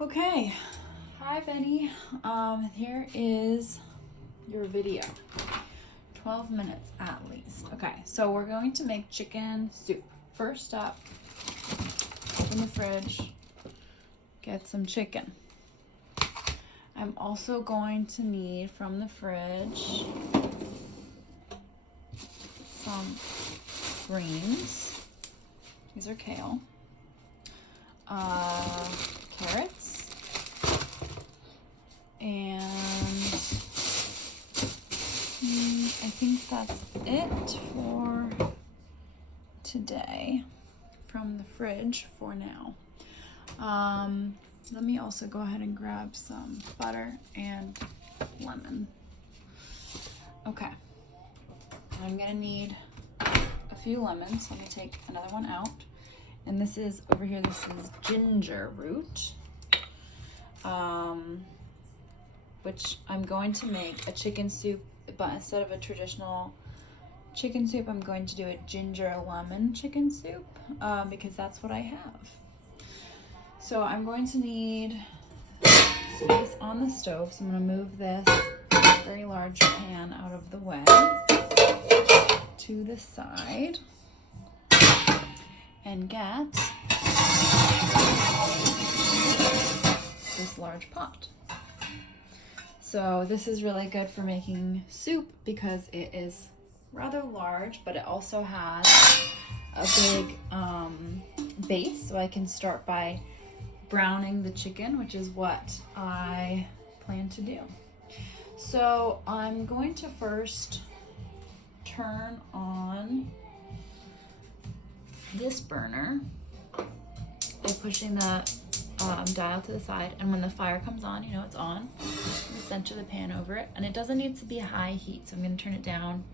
Okay, hi Benny. Here is your video. 12 minutes at least. Okay, so we're going to make chicken soup. First up, open the fridge, get some chicken. I'm also going to need from the fridge some greens. These are kale. Carrots. And I think that's it for today from the fridge for now. Let me also go ahead and grab some butter and lemon. Okay, I'm gonna need a few lemons, so I'm gonna take another one out. And this is over here, this is ginger root, which I'm going to make a chicken soup, but instead of a traditional chicken soup, I'm going to do a ginger lemon chicken soup, because that's what I have. So I'm going to need space on the stove, so I'm going to move this very large pan out of the way to the side and get this large pot. So this is really good for making soup because it is rather large, but it also has a big base, so I can start by browning the chicken, which is what I plan to do. So I'm going to first turn on this burner by pushing the dial to the side, and when the fire comes on, you know it's on. You center the pan over it, and it doesn't need to be high heat, so I'm going to turn it down.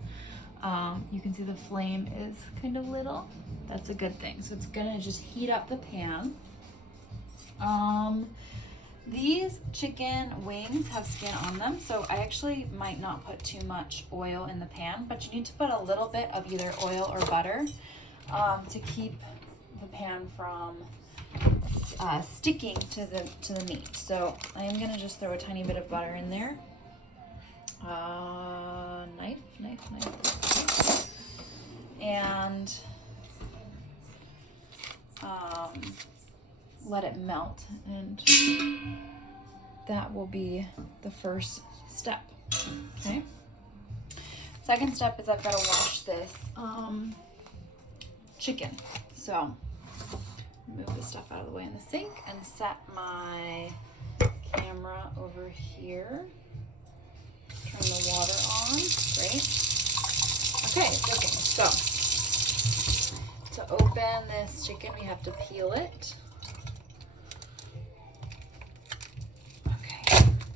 You can see the flame is kind of little. That's a good thing. So it's going to just heat up the pan. These chicken wings have skin on them, so I actually might not put too much oil in the pan, but you need to put a little bit of either oil or butter to keep the pan from sticking to the meat. So I'm gonna just throw a tiny bit of butter in there. Knife, and let it melt, and that will be the first step. Okay. Second step is I've got to wash this chicken. So move this stuff out of the way in the sink and set my camera over here. Turn the water on. Great. Okay, cooking. So to open this chicken, we have to peel it. Okay,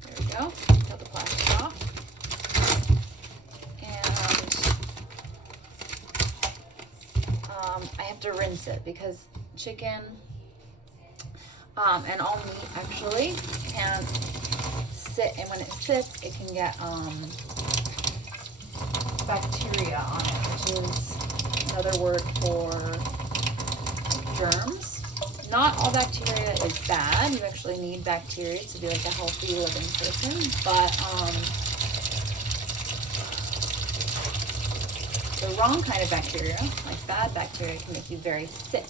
there we go. Peel the plastic off. And I have to rinse it because chicken and all meat actually can sit, and when it sits it can get bacteria on it, which is another word for germs. Not all bacteria is bad. You actually need bacteria to be like a healthy living person, but the wrong kind of bacteria, like bad bacteria, can make you very sick.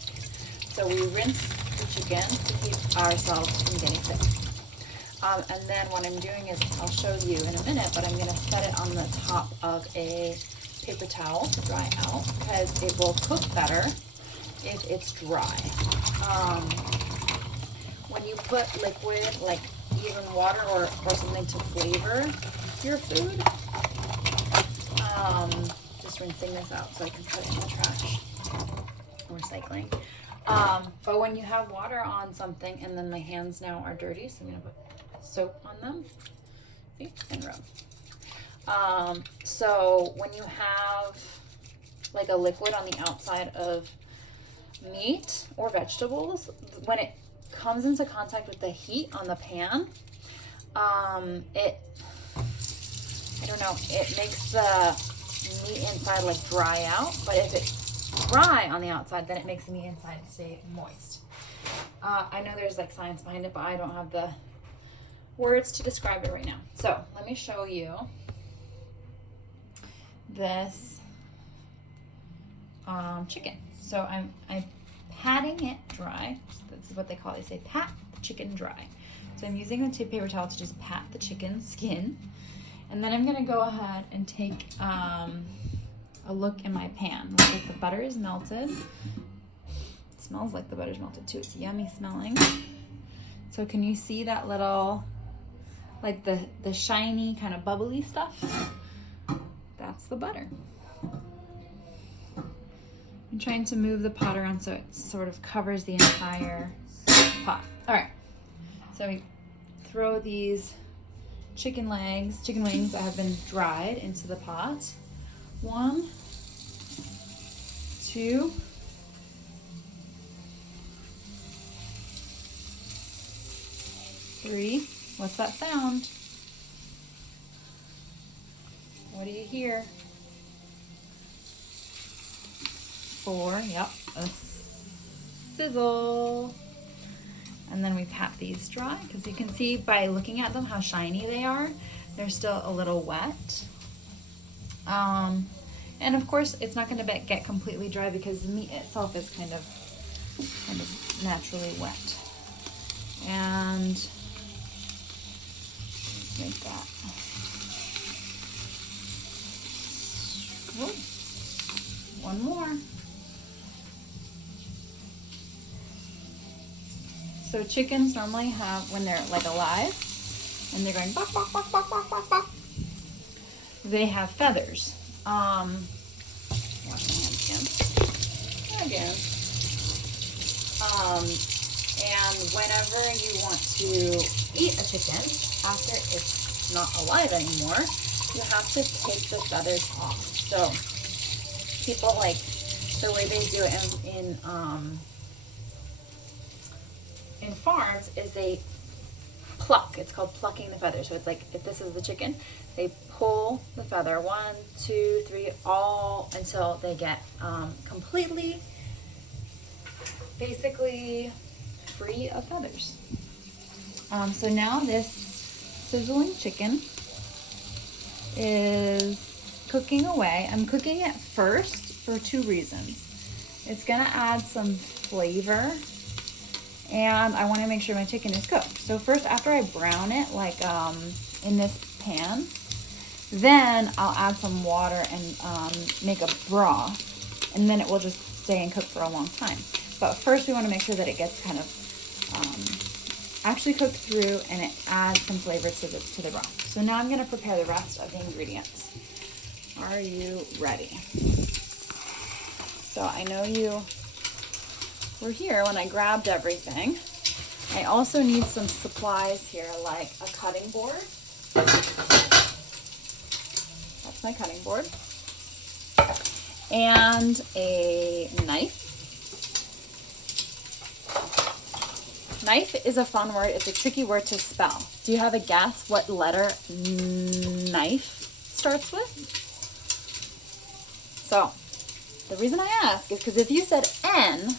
So we rinse the chicken to keep ourselves from getting sick. And then what I'm doing is, I'll show you in a minute, but I'm going to set it on the top of a paper towel to dry out, because it will cook better if it's dry. When you put liquid, like even water or something to flavor your food, just rinsing this out so I can put it in the trash or recycling. But when you have water on something, and then my hands now are dirty, so I'm going to put soap on them, see, and rub. So when you have like a liquid on the outside of meat or vegetables, when it comes into contact with the heat on the pan, it makes the meat inside like dry out, but if it's dry on the outside, then it makes the meat inside stay moist. I know there's like science behind it, but I don't have the words to describe it right now. So let me show you this chicken. So I'm patting it dry. This is what they call it. They say pat the chicken dry. So I'm using the paper towel to just pat the chicken skin. And then I'm gonna go ahead and take a look in my pan. Look like the butter is melted. It smells like the butter's melted too. It's yummy smelling. So can you see that little, like the shiny kind of bubbly stuff? That's the butter. I'm trying to move the pot around so it sort of covers the entire pot. All right, so we throw these chicken wings that have been dried into the pot. 1, 2, 3. What's that sound? What do you hear? 4, yep, a sizzle. And then we pat these dry because you can see by looking at them how shiny they are. They're still a little wet. And of course it's not going to get completely dry because the meat itself is kind of naturally wet. And like that. Whoa. One more. So chickens normally have, when they're like alive and they're going bok, bok, bok, bok, bok, bok, bok, they have feathers. Wash my hands again. And whenever you want to eat a chicken, after it's not alive anymore, you have to take the feathers off. So people like the way they do it in farms is they pluck. It's called plucking the feather. So it's like if this is the chicken, they pull the feather 1, 2, 3, all until they get completely, basically free of feathers. So now this sizzling chicken is cooking away. I'm cooking it first for 2 reasons. It's gonna add some flavor, and I want to make sure my chicken is cooked. So first, after I brown it, like in this pan, then I'll add some water and make a broth, and then it will just stay and cook for a long time. But first, we want to make sure that it gets kind of actually cooked through, and it adds some flavor to the broth. So now I'm going to prepare the rest of the ingredients. Are you ready? So I know you were here when I grabbed everything. I also need some supplies here, like a cutting board. That's my cutting board. And a knife. Knife is a fun word. It's a tricky word to spell. Do you have a guess what letter knife starts with? So, the reason I ask is because if you said N,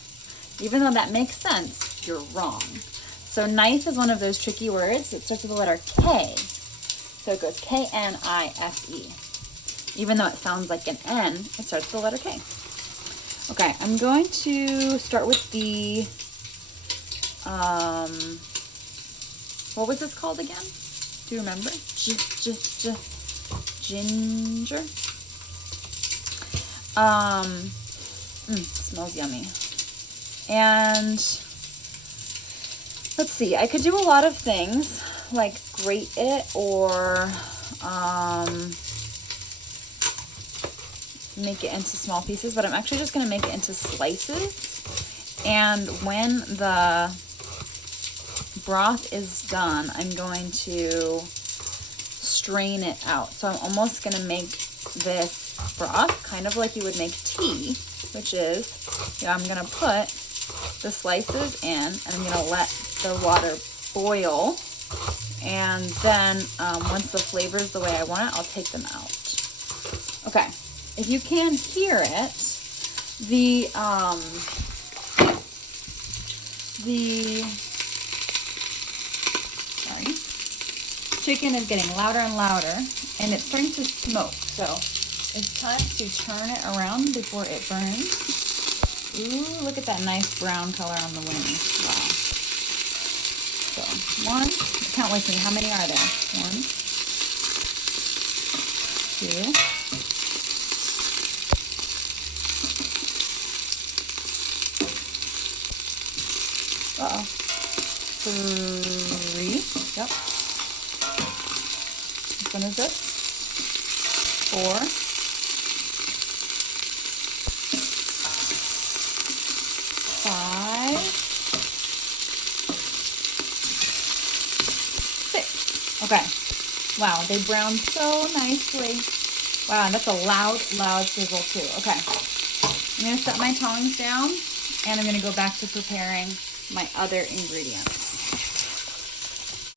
even though that makes sense, you're wrong. So knife is one of those tricky words. It starts with the letter K. So it goes K-N-I-F-E. Even though it sounds like an N, it starts with the letter K. Okay, I'm going to start with the, what was this called again? Do you remember? Ginger. Smells yummy. And let's see, I could do a lot of things, like grate it or make it into small pieces, but I'm actually just going to make it into slices. And when the broth is done, I'm going to strain it out. So I'm almost going to make this broth kind of like you would make tea, which is, you know, I'm going to put the slices in, and I'm going to let the water boil, and then once the flavor is the way I want it, I'll take them out. Okay, if you can hear it, the The chicken is getting louder and louder, and it's starting to smoke. So it's time to turn it around before it burns. Ooh, look at that nice brown color on the wings. Wow. So one, count with me. How many are there? 1, 2. Uh-oh. 3. Yep. Which one is this? 4. 5. 6. Okay. Wow, they browned so nicely. Wow, that's a loud sizzle too. Okay. I'm going to set my tongs down, and I'm going to go back to preparing my other ingredients.